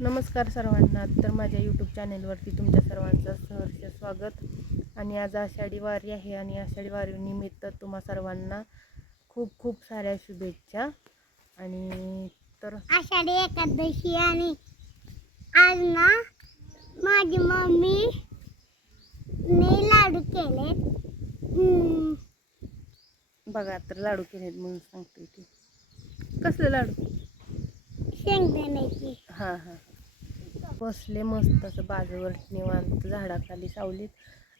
नमस्कार सर्वांना. तर माझ्या यूट्यूब चॅनेलवरती तुमच्या सर्वांचं सहर्ष स्वागत. आणि आज आषाढी वारी आहे आणि आषाढी वारीनिमित्त तुम्हा सर्वांना खूप खूप साऱ्या शुभेच्छा. आणि तर आषाढी एकादशी आणि आज ना माझी मम्मी ने लाडू केले. बघा तर लाडू केलेत म्हणून सांगते ती. कसले लाडू? शेंगदाण्याची. हां हां. बसले मस्त असं बाजूवर निवांत झाडाखाली सावलीत.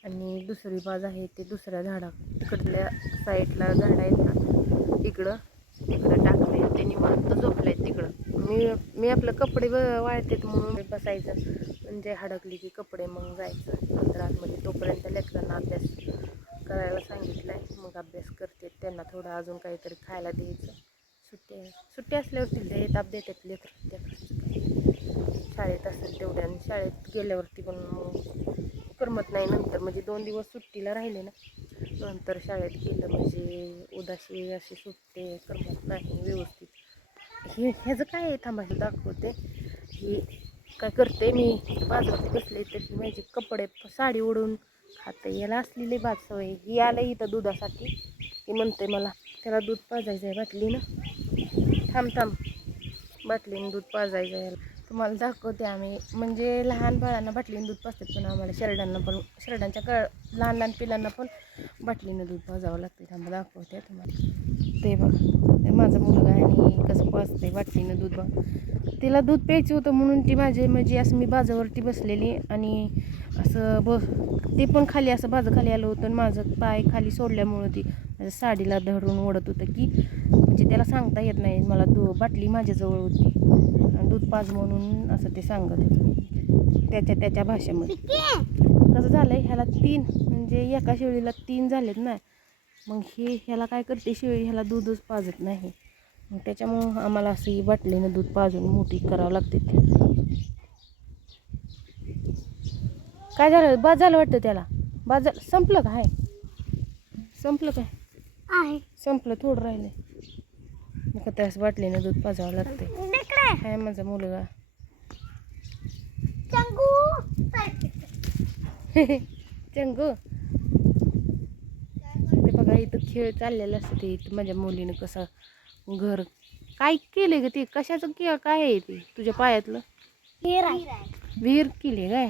आणि दुसरी बाज आहे ते दुसऱ्या झाडा तिकडल्या साईडला झाड आहेत ना, तिकडं टाकले ते निवांत झोपले तिकडं. मी आपलं कपडे वाळतेत म्हणून बसायचं, म्हणजे हडकली की कपडे मग जायचं नंतर आतमध्ये. तोपर्यंत लेकरांना अभ्यास करायला सांगितलं आहे, मग अभ्यास करते. त्यांना थोडं अजून काहीतरी खायला द्यायचं. सुट्टी असल्यावरती लय ताप देतात लेकरं. शाळेत असेल तेवढ्या, आणि शाळेत गेल्यावरती पण मग करमत नाही नंतर. म्हणजे 2 दिवस सुट्टीला राहिले ना, नंतर शाळेत गेलं म्हणजे उदाशी अशी सुटते, करमत नाही व्यवस्थित. ह्याचं काय आहे थांबा हे दाखवते. ही काय करते, मी बाजारात बसले तर ही माझी कपडे साडी उडून खाते. याला असलेली बाद सवय. ही आलं इथं दुधासाठी. ही म्हणते मला त्याला दूध पाजायचं आहे बाटलीनं. थांब बाटलीनं दूध पाजायचं आहे याला. तुम्हाला दाखवते आम्ही. म्हणजे लहान बाळांना बाटलीनं दूध पाजतात, पण आम्हाला शरडांच्या लहान पिलांना पण बाटलीनं दूध पाजावं लागते. थांबा दाखवते तुम्हाला. ते बघा ते माझा मुलगा आहे आणि कसं पाजते बाटलीनं दूध. बघा तिला दूध प्यायचं होतं म्हणून ती म्हणजे असं मी बाजावरती बसलेली आणि असं ते पण खाली असं बाजू खाली आलं होतं आणि माझं पाय खाली सोडल्यामुळं ती माझ्या साडीला धरून ओढत होतं की, म्हणजे त्याला सांगता येत नाही मला. बाटली माझ्याजवळ होती आणि दूध पाज म्हणून असं ते सांगत होतं त्याच्या भाषेमध्ये. कसं झालं आहे ह्याला 3, म्हणजे एका शेळीला 3 झालेत ना. मग ह्याला काय करते, शेळी ह्याला दूधच पाजत नाही. मग त्याच्यामुळं आम्हाला असं ही बाटलीनं दूध पाजून मोठी करावं लागते. काय झालं? बाद झालं वाटतं त्याला. बाद झालं. संपलं काय? संपलं, थोडं राहिले. मग त्याच बाटलीनं दूध पाजावं लागते. काय माझा मुलगा चंगू. ते बघा इथं खेळ चाललेला असतं. ते इथं माझ्या मुलीनं कसं घर काय केले ग ते, कशाचं काय आहे ते तुझ्या पायातलं? विहीर केली काय,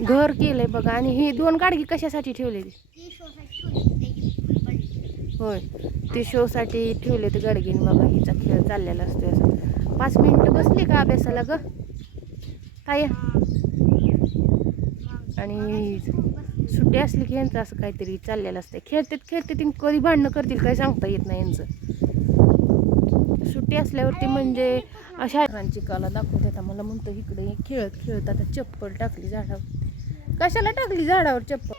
घर केलंय बघा. आणि ही 2 गाडगी कशासाठी ठेवले? होय, ते शोसाठी ठेवले ते गाडगीन. बघा हिचा खेळ चाललेला असतो असं. 5 मिनिटं बसली का अभ्यासाला ग ताई? आणि सुट्टी असली की यांचं असं काहीतरी चाललेलं असतं. खेळतात कधी भांडणं करतील काय सांगता येत नाही यांचं. सुट्टी असल्यावरती म्हणजे अशा चिकाला दाखवतात आम्हाला. म्हणतो इकडे खेळत आता चप्पल टाकली झाडावर. कशाला टाकली झाडावर चप्पल?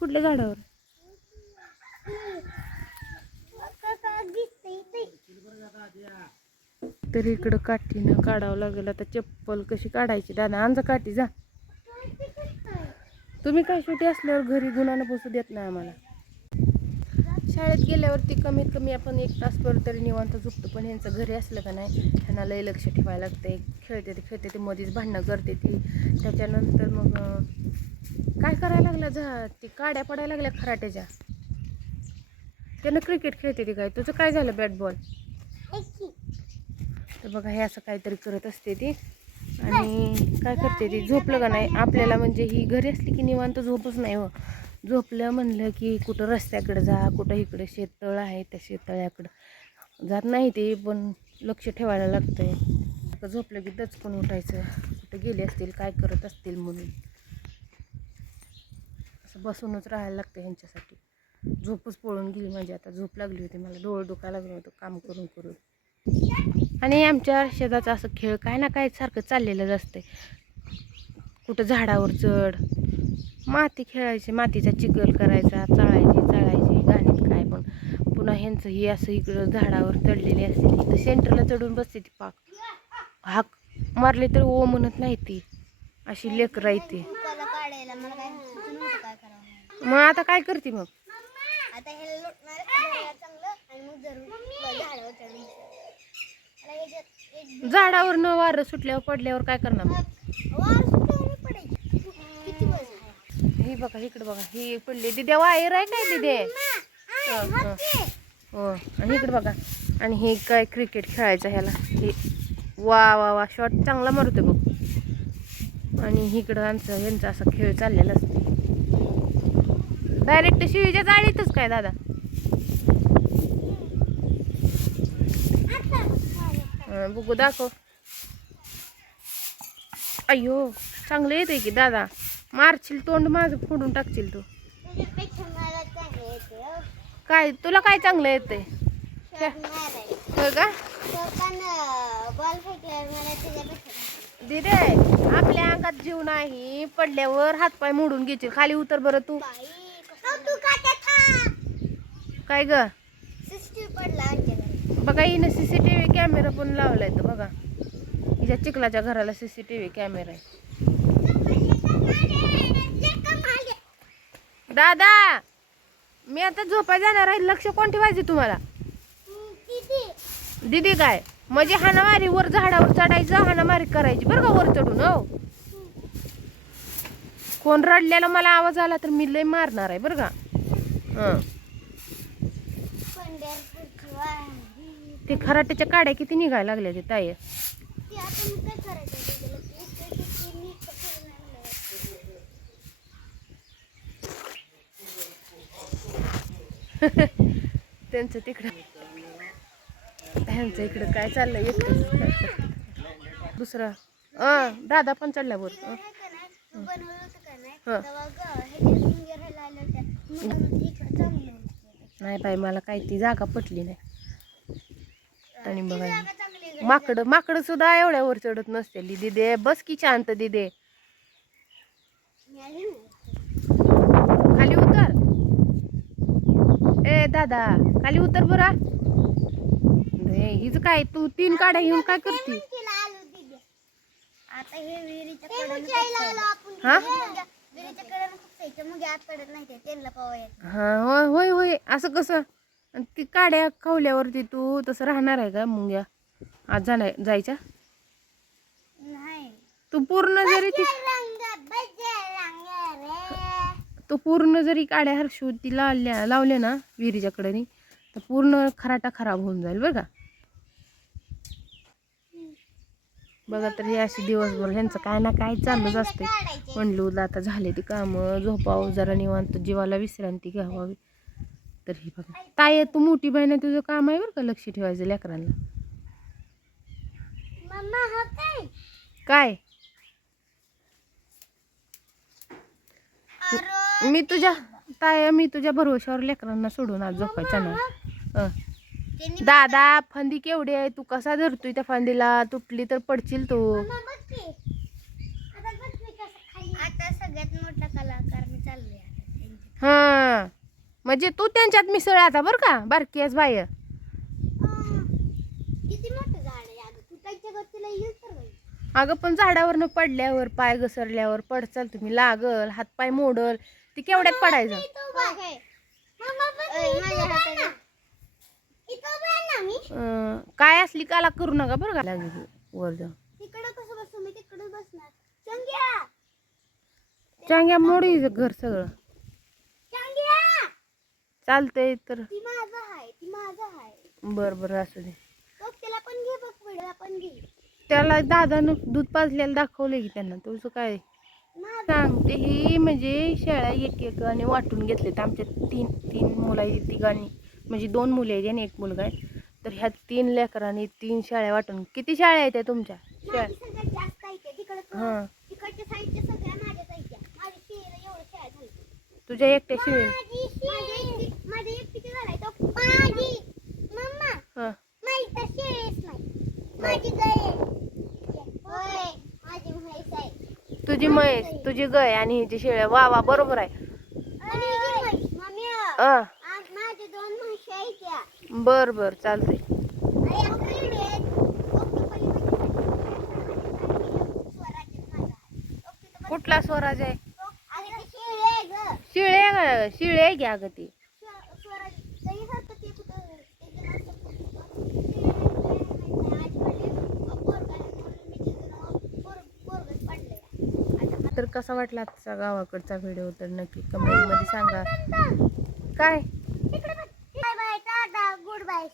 कुठल्या झाडावर? तरी इकडं काठीनं काढावं लागेल आता. चप्पल कशी काढायची? दादा आणजा काठी जा. तुम्ही काय सुट्टी असल्यावर घरी गुणानं बसू देत नाही आम्हाला. शाळेत गेल्यावरती कमीत कमी आपण 1 तासभर तरी निवांत झोपतो. पण यांचं घरी असलं का नाही, त्यांना लय लक्ष ठेवायला लागतंय. खेळते ते मध्येच भांडणं करते ती. त्याच्यानंतर मग काय करायला लागलं, ती काड्या पडायला लागल्या खराट्याच्या. त्यानं क्रिकेट खेळते ती. काय तुझं काय झालं बॅट बॉल? तर बघा हे असं काहीतरी करत असते ती. आणि काय करते ती, झोपलं का नाही आपल्याला, म्हणजे ही घरी असली की निवांत झोपच नाही हो. झोपलं म्हणलं की कुठं रस्त्याकडे जा, कुठं इकडे शेततळ आहे त्या शेततळ्याकडं जात नाही ती. पण लक्ष ठेवायला लागतंय. झोपलं की दचकून उठायचं, कुठं गेले असतील काय करत असतील म्हणून. असं बसूनच राहायला लागतं ह्यांच्यासाठी. झोपच पळून गेली माझी. आता झोप लागली होती मला, डोळं दुखायला लागलं होतं काम करून. आणि आमच्या शेताचं असं खेळ काय ना काय सारखं चाललेलंच असतंय. कुठं झाडावर चढ, माती खेळायची, मातीचा चिखल करायचा, चाळायची गाणीत काय पण. पुन्हा ह्यांचं ही असं इकडं झाडावर चढलेली असते. इथं सेंटरला चढून बसते ती पाक. हाक मारले तर ओ म्हणत नाही ती, अशी लेकरं आहे ती. मग आता काय करते मग? जोरनं वारं सुटल्यावर पडल्यावर काय करणार मग? वार सुटल्यावर पडायची. किती वाजले? ही बघा इकडे बघा, ही पडली दिदे वायर आहे काय दिदे? हो. आणि इकडे बघा, आणि हे काय क्रिकेट खेळायचं ह्याला, हे वा वा वा शॉट चांगला मारतोय बघ. आणि इकडं आमचं यांचा असा खेळ चाललेला असतो डायरेक्ट शिवीच्या जाळीतच काय दादा? बघू दाखव. अय्यो चांगलं येते की दादा, मारशील तोंड माझं फोडून टाकशील तू. काय तुला काय चांगलं येते? होय का दिदे? आपल्या अंगात जीव नाही, पडल्यावर हातपाय मोडून घ्यायचे. खाली उतर बरं तू. काय ग बघा, हिने CCTV कॅमेरा पण लावलाय तर बघा, हिच्या चिखलाच्या घराला CCTV कॅमेरा आहे. दादा मी आता झोपाय जाणार आहे, लक्ष कोण ठेवायचे तुम्हाला? दीदी काय म्हणजे हाणामारी, वर झाडावर चढायचं, हाणामारी करायची बरं का वर चढून. हो, कोण रडलेला मला आवाज आला तर मी लय मारणार आहे बरं का. हं, ते खराट्याच्या काड्या किती निघायला लागल्या ते ताई. त्यांचं तिकडं, त्यांचं इकडं काय चाललंय एकटं दुसरा. दादा पण चढल्यावर नाही बाई, मला काही ती जागा पटली नाही. आणि बघा माकडं सुद्धा एवढ्यावर चढत नसतेली. दिदे बस की शांत दिदे, खाली उतर. ए दादा खाली उतर बरा. हिच काय, तू 3 काड्या घेऊन काय करते? हा होय होय, असं कसं? ती काड्या खावल्यावरती तू तसं राहणार आहे का मुंग्या आज जायच्या? तू पूर्ण जरी काड्या हर्षवती लावल्या ना विहिरीच्या कडेने, तर पूर्ण खराटा खराब होऊन जाईल बरं का. बघा तर हे अशी दिवसभर ह्यांचं काय ना काय चालूच असते. म्हणलं आता झाले ती कामं, झोपावं जरा निवांत, जीवाला विश्रांती घ्यावी. तर ही बघा ताई, तू मोठी बहीण आहे, तुझं काम आहे बरं का लक्ष ठेवायचं लेकरांना. काय मी तुझ्या भरोश्यावर लेकरांना सोडून आज झोपायचा ना. दादा फंदी केवढी आहे, तू कसा धरतोय त्या फंदीला? तुटली तर पडशील तू. आता सगळ्यात मोठा कलाकार मी चाललोय. हा म्हणजे तू त्यांच्यात मिसळ आता बरं का, बारकी आहेस बाय. किती मोठं झाड आहे अगं, तू त्यांच्या गतीला येईल तर बाई. अगं पण झाडावरनं पडल्यावर, पाय घसरल्यावर पडचाल तुम्ही, लागल हातपाय मोडल, ती केवढ्यात पडायचं. काय असली काला करू नका बरं का. वर जाऊ तिकडं कसं बसू मी, तिकडं बसणार. चांगल्या मोडी घर सगळं चालतंय तर. ती माझं आहे. बरं असू दे. त्याला पण घे बघ, वेळेला पण घे. त्याला दादानं दूध पाजलेलं दाखवलंय की त्यांना, तुझं काय सांगते. ही म्हणजे शाळा एक आणि वाटून घेतलेत. आमच्या तीन मुलं आहेत, तिघांनी म्हणजे 2 मुले आहेत आणि 1 मुलगा आहे. तर ह्या 3 लेकरांनी 3 शाळा वाटून. किती शाळा आहेत त्या तुमच्या? हां, तुझ्या एकट्या शिवेल. तुझी म्हैस, तुझी गाय आणि हिची शेळ्या. वा वा बरोबर आहे. बर चालतंय. कुठला स्वराज आहे? शिळे घ्या ग ती. तर कसा वाटला आजचा गावाकडचा व्हिडिओ तर नक्की कमेंटमध्ये सांगा. काय bye bye tata good bye